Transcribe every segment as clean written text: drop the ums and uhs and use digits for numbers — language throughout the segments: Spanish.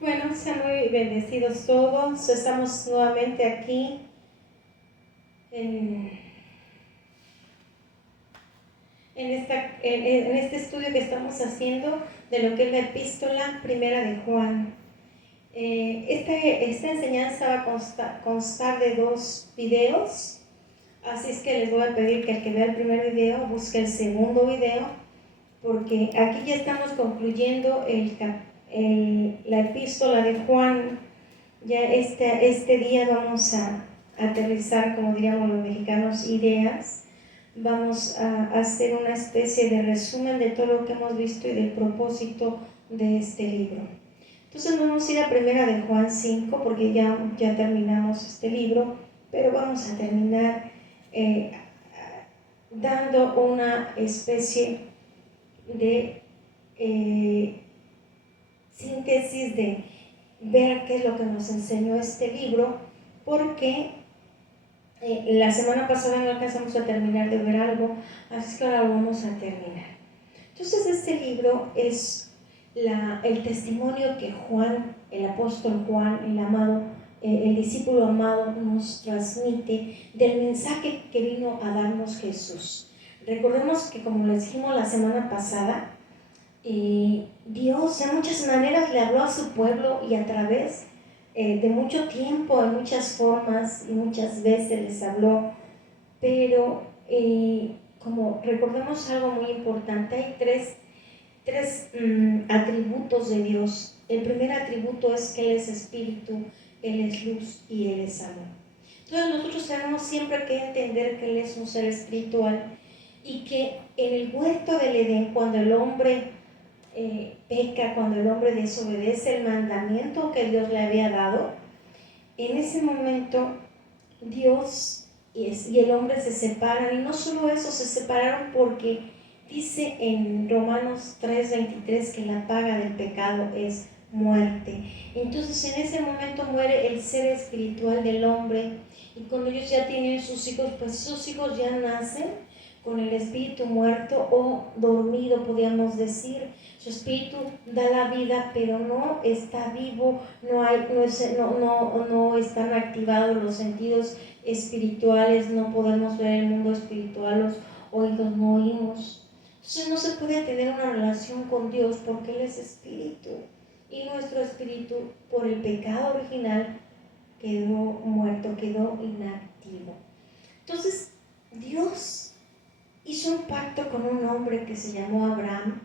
Bueno, sean muy bendecidos todos. Estamos nuevamente aquí en, en este estudio que estamos haciendo de lo que es la epístola primera de Juan. Esta enseñanza va a constar de 2 videos, así es que les voy a pedir que el que vea el primer video busque el segundo video, porque aquí ya estamos concluyendo la epístola de Juan. Ya este día vamos a aterrizar, como diríamos los mexicanos, ideas. Vamos a hacer una especie de resumen de todo lo que hemos visto y del propósito de este libro. Entonces vamos a ir a primera de Juan 5, porque ya terminamos este libro, pero vamos a terminar dando una especie de síntesis de ver qué es lo que nos enseñó este libro, porque la semana pasada no alcanzamos a terminar de ver algo, así que ahora lo vamos a terminar. Entonces este libro es el testimonio que Juan, el apóstol Juan, el amado, el discípulo amado, nos transmite del mensaje que vino a darnos Jesús. Recordemos que, como les dijimos la semana pasada, Dios de muchas maneras le habló a su pueblo, y a través de mucho tiempo, en muchas formas y muchas veces les habló, pero como recordemos algo muy importante, hay tres atributos de Dios. El primer atributo es que Él es espíritu, Él es luz y Él es amor. Entonces nosotros tenemos siempre que entender que Él es un ser espiritual, y que en el huerto del Edén, cuando el hombre peca, cuando el hombre desobedece el mandamiento que Dios le había dado, en ese momento Dios y el hombre se separan. Y no solo eso, se separaron porque dice en Romanos 3:23 que la paga del pecado es muerte. Entonces en ese momento muere el ser espiritual del hombre, y cuando ellos ya tienen sus hijos, pues esos hijos ya nacen con el espíritu muerto o dormido, podríamos decir. Su espíritu da la vida, pero no está vivo, no están activados los sentidos espirituales, no podemos ver el mundo espiritual, los oídos no oímos. Entonces no se puede tener una relación con Dios porque Él es espíritu, y nuestro espíritu, por el pecado original, quedó muerto, quedó inactivo. Entonces Dios hizo un pacto con un hombre que se llamó Abraham,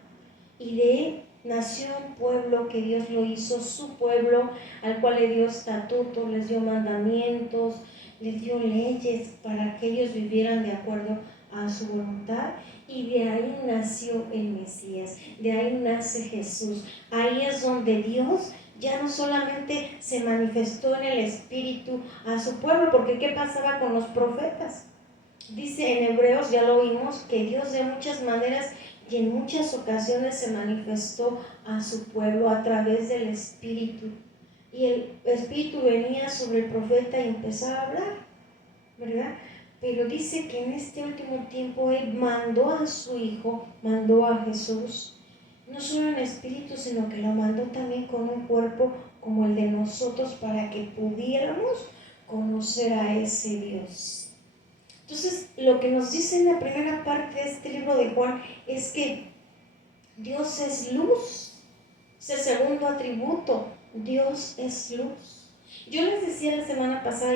y de él nació un pueblo que Dios lo hizo su pueblo, al cual le dio estatutos, les dio mandamientos, les dio leyes para que ellos vivieran de acuerdo a su voluntad. Y de ahí nació el Mesías, de ahí nace Jesús. Ahí es donde Dios ya no solamente se manifestó en el Espíritu a su pueblo, porque ¿qué pasaba con los profetas? Dice en Hebreos, ya lo vimos, que Dios de muchas maneras y en muchas ocasiones se manifestó a su pueblo a través del Espíritu. Y el Espíritu venía sobre el profeta y empezaba a hablar, ¿verdad? Pero dice que en este último tiempo Él mandó a su Hijo, mandó a Jesús, no solo en espíritu, sino que lo mandó también con un cuerpo como el de nosotros, para que pudiéramos conocer a ese Dios. Entonces, lo que nos dice en la primera parte de este libro de Juan es que Dios es luz. Es el segundo atributo. Dios es luz. Yo les decía la semana pasada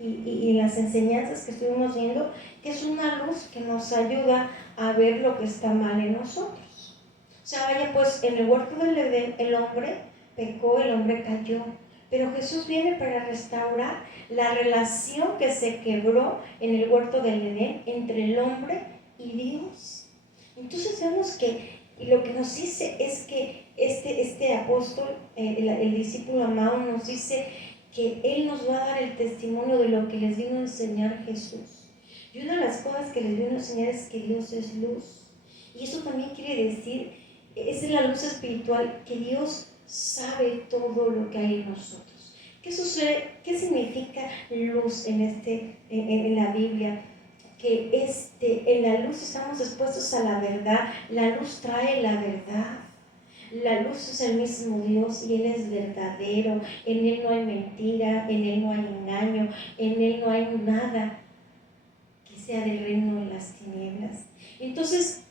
y las enseñanzas que estuvimos viendo, que es una luz que nos ayuda a ver lo que está mal en nosotros. O sea, vaya, pues en el huerto del Edén el hombre pecó, el hombre cayó, pero Jesús viene para restaurar la relación que se quebró en el huerto del Edén entre el hombre y Dios. Entonces vemos que lo que nos dice es que este apóstol, el discípulo amado, nos dice que Él nos va a dar el testimonio de lo que les vino a enseñar Jesús. Y una de las cosas que les vino a enseñar es que Dios es luz. Y eso también quiere decir, esa es la luz espiritual, que Dios sabe todo lo que hay en nosotros. ¿Qué sucede? ¿Qué significa luz en la Biblia? Que en la luz estamos expuestos a la verdad. La luz trae la verdad. La luz es el mismo Dios y Él es verdadero. En Él no hay mentira, en Él no hay engaño, en Él no hay nada que sea del reino de las tinieblas. Entonces,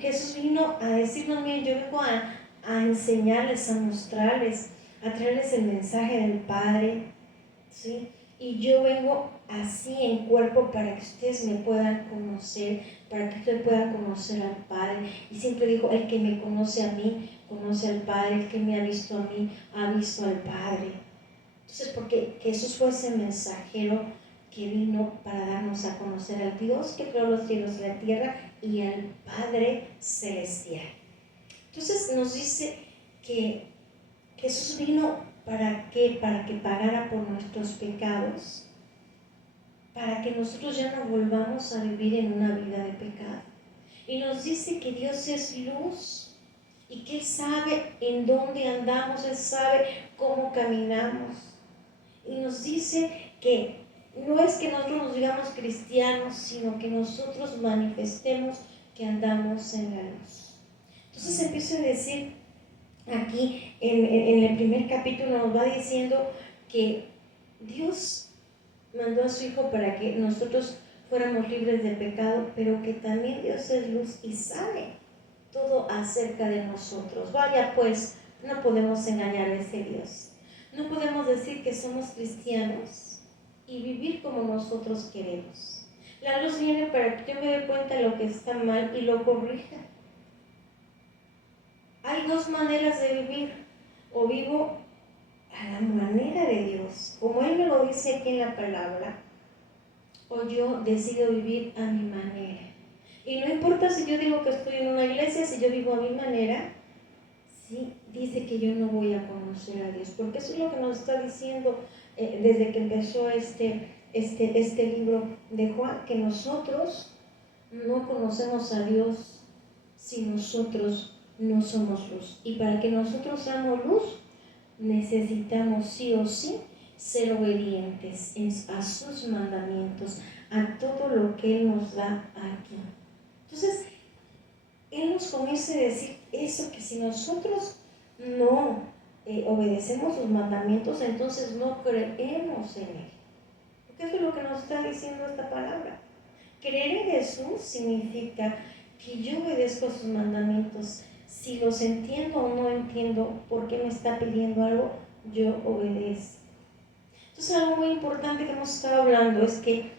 Jesús vino a decirnos: miren, yo vengo a enseñarles, a mostrarles, a traerles el mensaje del Padre, ¿sí? Y yo vengo así en cuerpo para que ustedes me puedan conocer, para que ustedes puedan conocer al Padre. Y siempre dijo: el que me conoce a mí, conoce al Padre; el que me ha visto a mí, ha visto al Padre. Entonces, porque Jesús fue ese mensajero que vino para darnos a conocer al Dios que creó los cielos y la tierra y al Padre celestial. Entonces nos dice que Jesús vino ¿para qué? Para que pagara por nuestros pecados, para que nosotros ya no volvamos a vivir en una vida de pecado. Y nos dice que Dios es luz y que Él sabe en dónde andamos, Él sabe cómo caminamos. Y nos dice que no es que nosotros nos digamos cristianos, sino que nosotros manifestemos que andamos en la luz. Entonces empiezo a decir aquí en el primer capítulo, nos va diciendo que Dios mandó a su Hijo para que nosotros fuéramos libres de pecado, pero que también Dios es luz y sabe todo acerca de nosotros. Vaya pues, no podemos engañar a ese Dios. No podemos decir que somos cristianos y vivir como nosotros queremos. La luz viene para que yo me dé cuenta de lo que está mal y lo corrija. Hay dos maneras de vivir: o vivo a la manera de Dios, como Él me lo dice aquí en la palabra, o yo decido vivir a mi manera. Y no importa si yo digo que estoy en una iglesia, si yo vivo a mi manera, ¿sí? Dice que yo no voy a conocer a Dios, porque eso es lo que nos está diciendo desde que empezó este libro de Juan, que nosotros no conocemos a Dios si nosotros no somos luz. Y para que nosotros seamos luz, necesitamos sí o sí ser obedientes a sus mandamientos, a todo lo que Él nos da aquí. Entonces, Él nos comienza a decir eso, que si nosotros no obedecemos sus mandamientos, entonces no creemos en Él. Porque eso es lo que nos está diciendo esta palabra. Creer en Jesús significa que yo obedezco sus mandamientos. Si los entiendo o no entiendo por qué me está pidiendo algo, yo obedezco. Entonces, algo muy importante que hemos estado hablando es que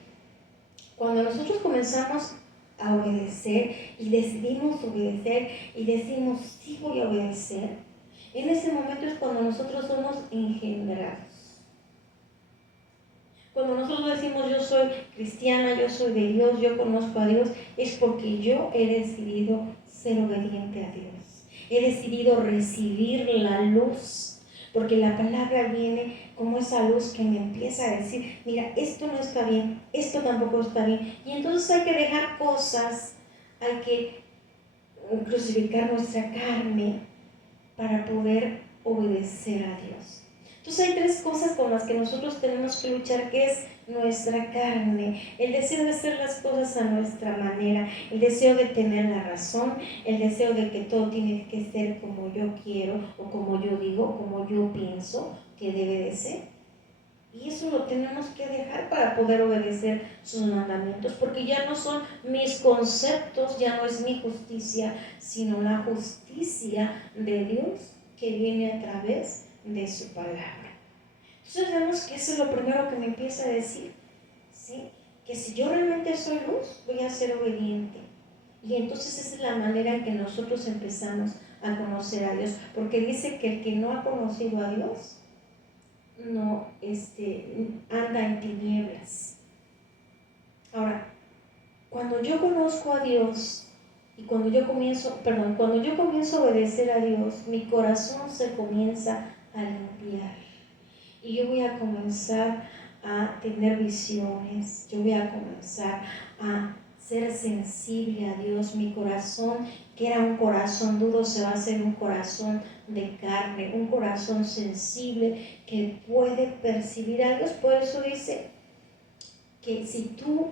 cuando nosotros comenzamos a obedecer y decidimos obedecer y decimos: sí, voy a obedecer, en ese momento es cuando nosotros somos engendrados. Cuando nosotros decimos: yo soy cristiana, yo soy de Dios, yo conozco a Dios, es porque yo he decidido ser obediente a Dios. He decidido recibir la luz, porque la palabra viene como esa luz que me empieza a decir: mira, esto no está bien, esto tampoco está bien. Y entonces hay que dejar cosas, hay que crucificar nuestra carne para poder obedecer a Dios. Entonces hay tres cosas con las que nosotros tenemos que luchar, que es nuestra carne, el deseo de hacer las cosas a nuestra manera, el deseo de tener la razón, el deseo de que todo tiene que ser como yo quiero, o como yo digo, o como yo pienso que debe de ser. Y eso lo tenemos que dejar para poder obedecer sus mandamientos, porque ya no son mis conceptos, ya no es mi justicia, sino la justicia de Dios que viene a través de su palabra. Entonces vemos que eso es lo primero que me empieza a decir, ¿sí? Que si yo realmente soy luz, voy a ser obediente. Y entonces esa es la manera en que nosotros empezamos a conocer a Dios, porque dice que el que no ha conocido a Dios no anda en tinieblas. Ahora, cuando yo conozco a Dios y cuando yo comienzo a obedecer a Dios, mi corazón se comienza a limpiar y yo voy a comenzar a tener visiones, yo voy a comenzar a ser sensible a Dios. Mi corazón, que era un corazón duro, se va a hacer un corazón de carne, un corazón sensible que puede percibir a Dios. Por eso dice que si tú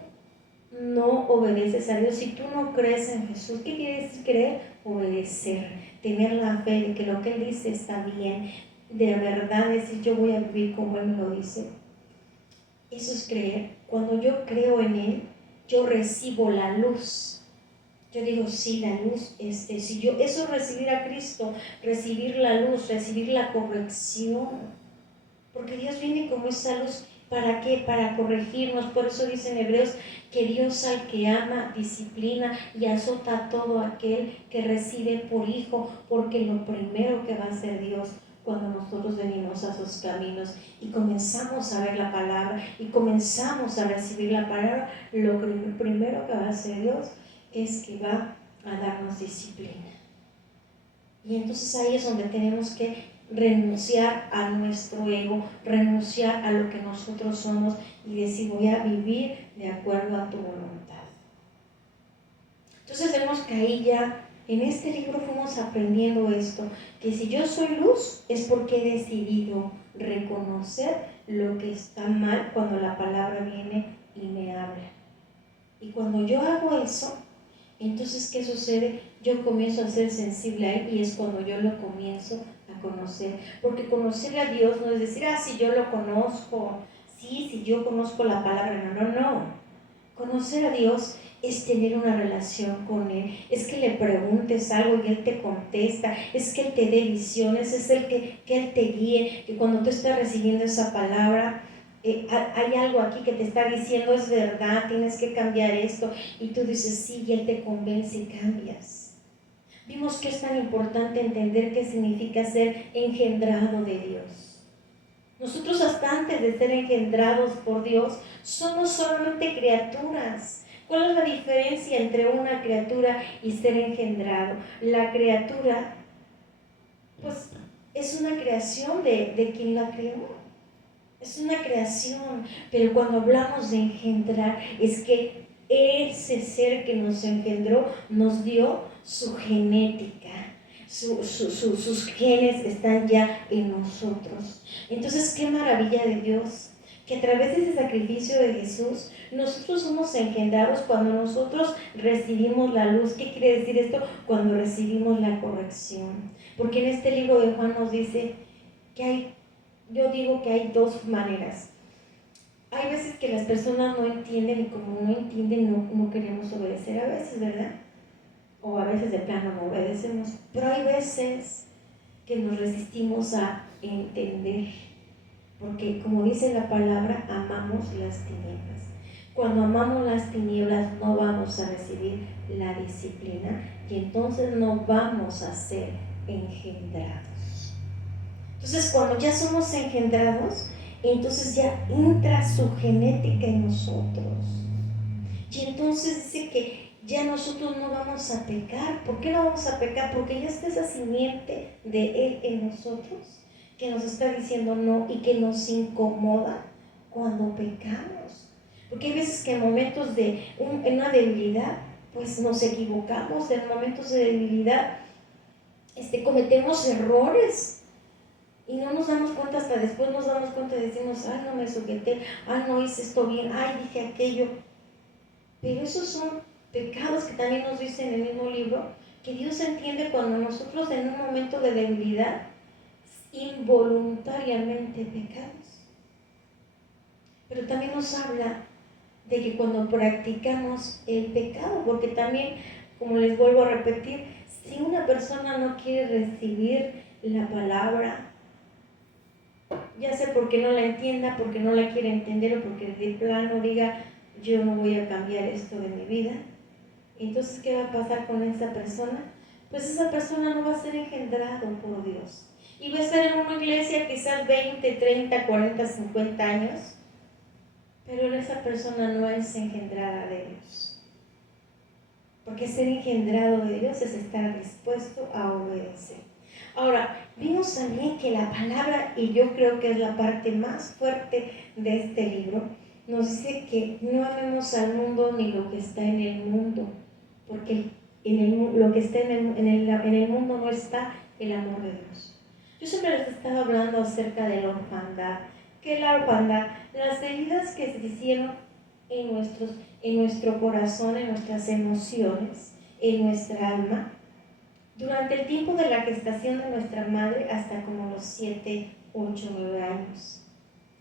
no obedeces a Dios, si tú no crees en Jesús, ¿qué quiere decir creer? Obedecer. tener la fe de que lo que Él dice está bien, de verdad decir yo voy a vivir como Él me lo dice. Eso es creer. Cuando yo creo en Él, yo recibo la luz. Yo digo, sí, la luz, si yo, eso es recibir a Cristo, recibir la luz, recibir la corrección. Porque Dios viene como esa luz. ¿Para qué? Para corregirnos. Por eso dice en Hebreos que Dios al que ama, disciplina y azota a todo aquel que recibe por hijo, porque lo primero que va a hacer Dios cuando nosotros venimos a sus caminos y comenzamos a ver la palabra y comenzamos a recibir la palabra, lo primero que va a hacer Dios es que va a darnos disciplina. Y entonces ahí es donde tenemos que renunciar a nuestro ego, renunciar a lo que nosotros somos y decir voy a vivir de acuerdo a tu voluntad. Entonces vemos que ahí ya en este libro fuimos aprendiendo esto, que si yo soy luz es porque he decidido reconocer lo que está mal cuando la palabra viene y me habla. Y cuando yo hago eso, entonces, ¿qué sucede? Yo comienzo a ser sensible a Él y es cuando yo lo comienzo a conocer. Porque conocer a Dios no es decir, si yo lo conozco, si yo conozco la palabra. No. Conocer a Dios es tener una relación con Él. Es que le preguntes algo y Él te contesta. Es que Él te dé visiones. Es el que Él te guíe. Que cuando tú estás recibiendo esa palabra, hay algo aquí que te está diciendo es verdad, tienes que cambiar esto y tú dices sí y Él te convence y cambias. Vimos que es tan importante entender qué significa ser engendrado de Dios. Nosotros hasta antes de ser engendrados por Dios somos solamente criaturas. ¿Cuál es la diferencia entre una criatura y ser engendrado? La criatura pues es una creación de quien la creó. Es una creación, pero cuando hablamos de engendrar, es que ese ser que nos engendró nos dio su genética, sus genes están ya en nosotros. Entonces, qué maravilla de Dios, que a través de ese sacrificio de Jesús, nosotros somos engendrados cuando nosotros recibimos la luz. ¿Qué quiere decir esto? Cuando recibimos la corrección. Porque en este libro de Juan nos dice que yo digo que hay dos maneras. Hay veces que las personas no entienden y como no entienden no queremos obedecer a veces, ¿verdad? O a veces de plano no obedecemos. Pero hay veces que nos resistimos a entender. Porque como dice la palabra, amamos las tinieblas. Cuando amamos las tinieblas no vamos a recibir la disciplina y entonces no vamos a ser engendrados. Entonces, cuando ya somos engendrados, entonces ya entra su genética en nosotros. Y entonces dice que ya nosotros no vamos a pecar. ¿Por qué no vamos a pecar? Porque ya está esa simiente de Él en nosotros, que nos está diciendo no y que nos incomoda cuando pecamos. Porque hay veces que en momentos de una debilidad, pues nos equivocamos, en momentos de debilidad cometemos errores. Y no nos damos cuenta, hasta después nos damos cuenta y decimos, no me sujeté, no hice esto bien, dije aquello. Pero esos son pecados que también nos dice en el mismo libro, que Dios entiende cuando nosotros en un momento de debilidad involuntariamente pecamos. Pero también nos habla de que cuando practicamos el pecado, porque también, como les vuelvo a repetir, si una persona no quiere recibir la palabra, ya sea porque no la entienda, porque no la quiere entender o porque de plano diga yo no voy a cambiar esto de mi vida, entonces ¿qué va a pasar con esa persona? Pues esa persona no va a ser engendrado por Dios y va a estar en una iglesia quizás 20, 30, 40, 50 años, pero esa persona no es engendrada de Dios, porque ser engendrado de Dios es estar dispuesto a obedecer. Ahora, vimos también que la palabra, y yo creo que es la parte más fuerte de este libro, nos dice que no amemos al mundo ni lo que está en el mundo, porque lo que está en el mundo no está el amor de Dios. Yo siempre les he estado hablando acerca de la orfandad, que la orfandad, las heridas que se hicieron en nuestro corazón, en nuestras emociones, en nuestra alma, durante el tiempo de la gestación de nuestra madre hasta como los 7, 8, 9 años.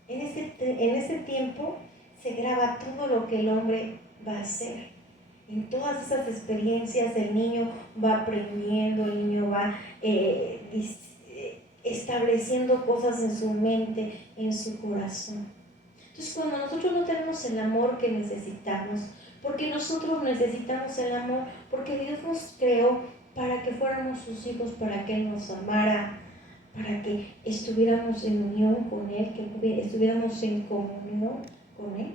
En ese tiempo se graba todo lo que el hombre va a hacer. En todas esas experiencias el niño va aprendiendo, el niño va estableciendo cosas en su mente, en su corazón. Entonces, cuando nosotros no tenemos el amor que necesitamos, porque nosotros necesitamos el amor, porque Dios nos creó para que fuéramos sus hijos, para que Él nos amara, para que estuviéramos en unión con Él, que estuviéramos en comunión con Él.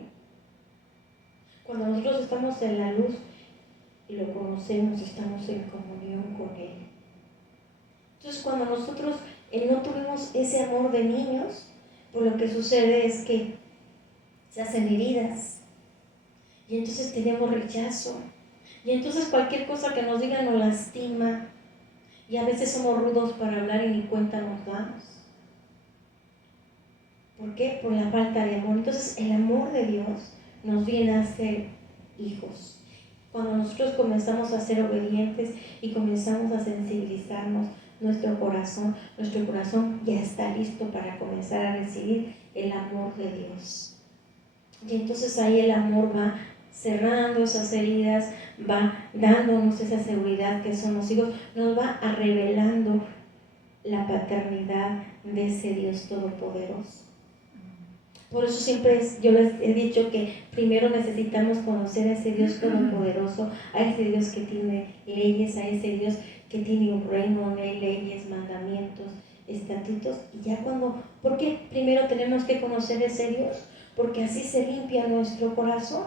Cuando nosotros estamos en la luz y lo conocemos, estamos en comunión con Él. Entonces, cuando nosotros no tuvimos ese amor de niños, pues lo que sucede es que se hacen heridas y entonces tenemos rechazo y entonces cualquier cosa que nos digan nos lastima y a veces somos rudos para hablar y ni cuenta nos damos. ¿Por qué? Por la falta de amor. Entonces el amor de Dios nos viene a ser hijos. Cuando nosotros comenzamos a ser obedientes y comenzamos a sensibilizarnos, nuestro corazón ya está listo para comenzar a recibir el amor de Dios. Y entonces ahí el amor va cerrando esas heridas, va dándonos esa seguridad que somos hijos, nos va a revelando la paternidad de ese Dios todopoderoso. Por eso siempre yo les he dicho que primero necesitamos conocer a ese Dios todopoderoso, a ese Dios que tiene leyes, a ese Dios que tiene un reino donde hay leyes, mandamientos, estatutos. Y ya ¿por qué primero tenemos que conocer a ese Dios? Porque así se limpia nuestro corazón.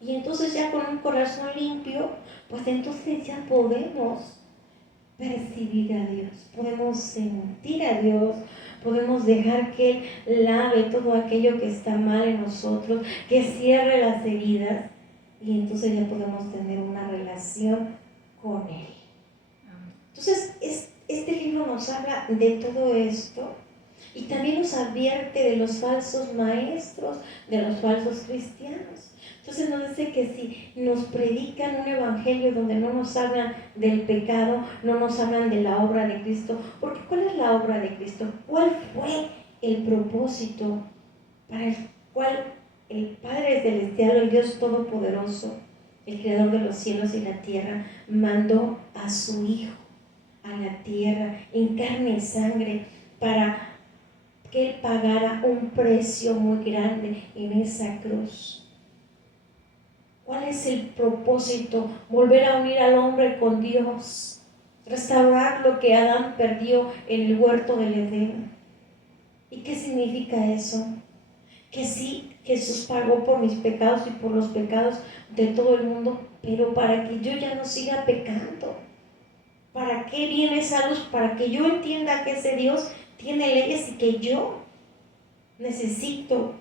Y entonces ya con un corazón limpio, pues entonces ya podemos percibir a Dios, podemos sentir a Dios, podemos dejar que Él lave todo aquello que está mal en nosotros, que cierre las heridas y entonces ya podemos tener una relación con Él. Entonces este libro nos habla de todo esto y también nos advierte de los falsos maestros, de los falsos cristianos. Entonces nos dice que si nos predican un evangelio donde no nos hablan del pecado, no nos hablan de la obra de Cristo, porque ¿cuál es la obra de Cristo? ¿Cuál fue el propósito para el cual el Padre Celestial, el Dios Todopoderoso, el Creador de los cielos y la tierra, mandó a su Hijo a la tierra en carne y sangre para que Él pagara un precio muy grande en esa cruz? ¿Cuál es el propósito? Volver a unir al hombre con Dios, restaurar lo que Adán perdió en el huerto del Edén. ¿Y qué significa eso? Que sí, Jesús pagó por mis pecados y por los pecados de todo el mundo, pero para que yo ya no siga pecando. ¿Para qué viene esa luz? Para que yo entienda que ese Dios tiene leyes y que yo necesito,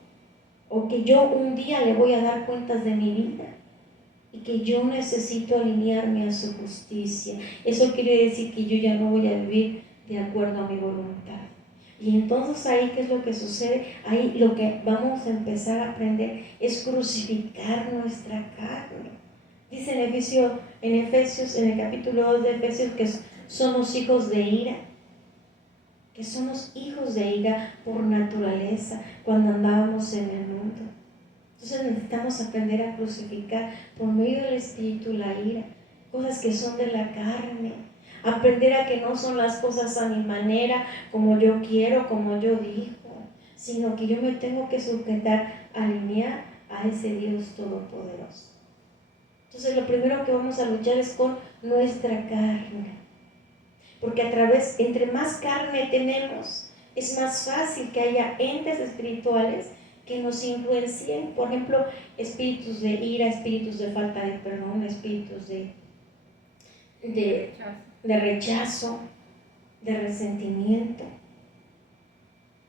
o que yo un día le voy a dar cuentas de mi vida y que yo necesito alinearme a su justicia. Eso quiere decir que yo ya no voy a vivir de acuerdo a mi voluntad. Y entonces ahí, ¿qué es lo que sucede? Ahí lo que vamos a empezar a aprender es crucificar nuestra carne. Dice en Efesios, en el capítulo 2 de Efesios, que somos hijos de ira, que somos hijos de ira por naturaleza cuando andábamos en el mundo. Entonces necesitamos aprender a crucificar por medio del Espíritu la ira, cosas que son de la carne, aprender a que no son las cosas a mi manera, como yo quiero, como yo digo, sino que yo me tengo que sujetar, alinear a ese Dios todopoderoso. Entonces lo primero que vamos a luchar es con nuestra carne, porque entre más carne tenemos, es más fácil que haya entes espirituales que nos influencien, por ejemplo, espíritus de ira, espíritus de falta de perdón, espíritus de rechazo, de resentimiento.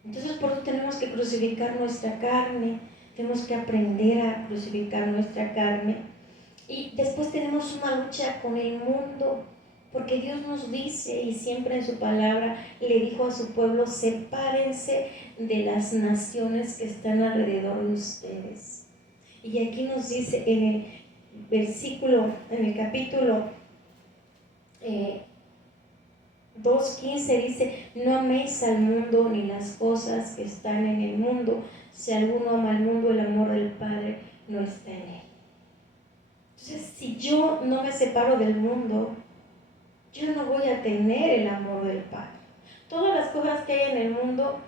Entonces por eso tenemos que crucificar nuestra carne, tenemos que aprender a crucificar nuestra carne. Y después tenemos una lucha con el mundo, porque Dios nos dice, y siempre en su palabra le dijo a su pueblo: sepárense de las naciones que están alrededor de ustedes. Y aquí nos dice en el versículo, en el capítulo 2:15 dice, no améis al mundo ni las cosas que están en el mundo. Si alguno ama al mundo, el amor del Padre no está en él. Entonces, si yo no me separo del mundo, yo no voy a tener el amor del Padre. Todas las cosas que hay en el mundo,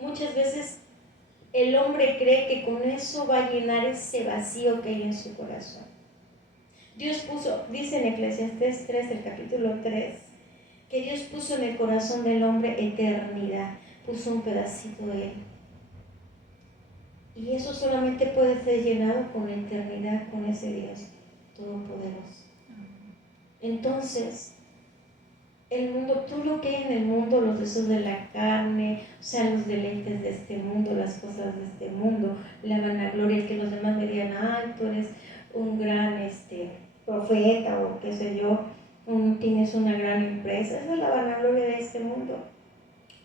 muchas veces el hombre cree que con eso va a llenar ese vacío que hay en su corazón. Dios puso, dice en Eclesiastés 3, el capítulo 3, que Dios puso en el corazón del hombre eternidad, puso un pedacito de él. Y eso solamente puede ser llenado con la eternidad, con ese Dios todopoderoso. Entonces, el mundo, todo lo que hay en el mundo, los deseos de la carne, o sea, los deleites de este mundo, las cosas de este mundo, la vanagloria, que los demás me digan, ay, tú eres un gran profeta o qué sé yo, tienes una gran empresa, esa es la vanagloria de este mundo.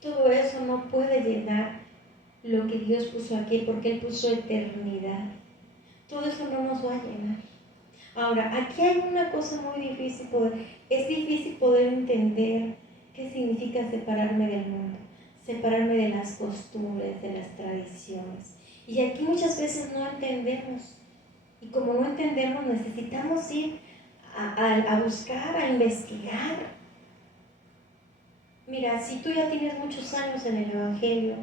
Todo eso no puede llenar lo que Dios puso aquí, porque Él puso eternidad. Todo eso no nos va a llenar. Ahora, aquí hay una cosa muy difícil, es difícil poder entender qué significa separarme del mundo, separarme de las costumbres, de las tradiciones. Y aquí muchas veces no entendemos. Y como no entendemos, necesitamos ir a buscar, a investigar. Mira, si tú ya tienes muchos años en el Evangelio,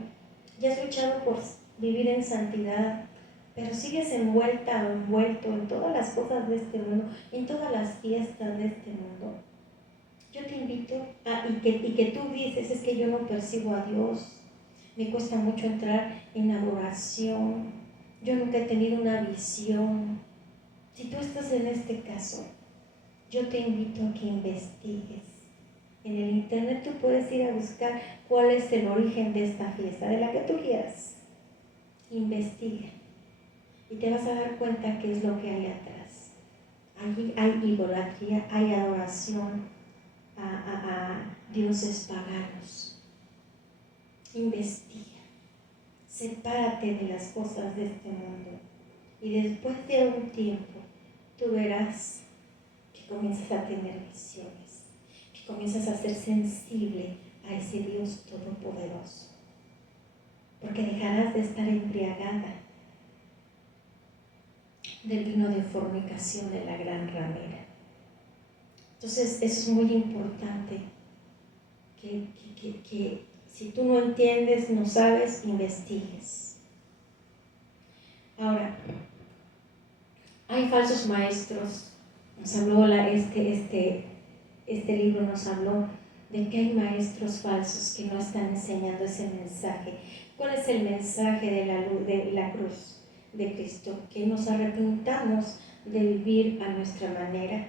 ya has luchado por vivir en santidad, pero sigues envuelta o envuelto en todas las cosas de este mundo, en todas las fiestas de este mundo, yo te invito y que tú dices, es que yo no percibo a Dios, me cuesta mucho entrar en adoración, yo nunca he tenido una visión. Si tú estás en este caso, yo te invito a que investigues. En el internet tú puedes ir a buscar cuál es el origen de esta fiesta, de la que tú quieras. Investiga y te vas a dar cuenta qué es lo que hay atrás. Allí hay idolatría, hay adoración a dioses paganos. Investiga, sepárate de las cosas de este mundo y después de un tiempo tú verás que comienzas a tener visiones, que comienzas a ser sensible a ese Dios todopoderoso, porque dejarás de estar embriagada del vino de fornicación de la gran ramera. Entonces, eso es muy importante, que si tú no entiendes, no sabes, investigues. Ahora, hay falsos maestros. Nos habló este libro nos habló de que hay maestros falsos que no están enseñando ese mensaje. ¿Cuál es el mensaje de la luz, de la cruz de Cristo? Que nos arrepintamos de vivir a nuestra manera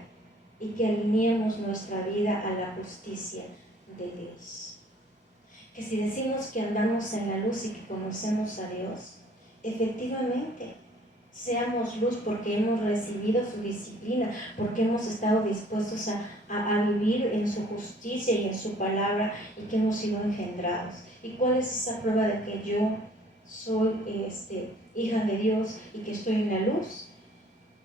y que alineemos nuestra vida a la justicia de Dios. Que si decimos que andamos en la luz y que conocemos a Dios, efectivamente seamos luz porque hemos recibido su disciplina, porque hemos estado dispuestos a vivir en su justicia y en su palabra y que hemos sido engendrados. ¿Y cuál es esa prueba de que yo soy hija de Dios y que estoy en la luz?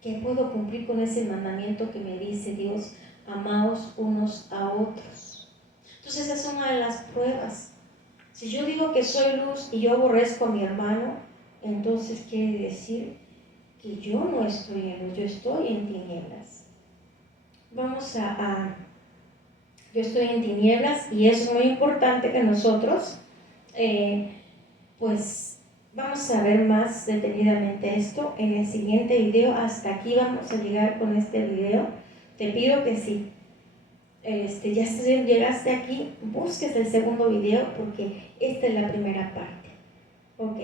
Que puedo cumplir con ese mandamiento que me dice Dios, amaos unos a otros. Entonces esa es una de las pruebas. Si yo digo que soy luz y yo aborrezco a mi hermano, entonces quiere decir que yo no estoy en luz, yo estoy en tinieblas. Yo estoy en tinieblas y es muy importante que nosotros, pues vamos a ver más detenidamente esto en el siguiente video. Hasta aquí vamos a llegar con este video. Te pido que si ya llegaste aquí, busques el segundo video porque esta es la primera parte. Ok.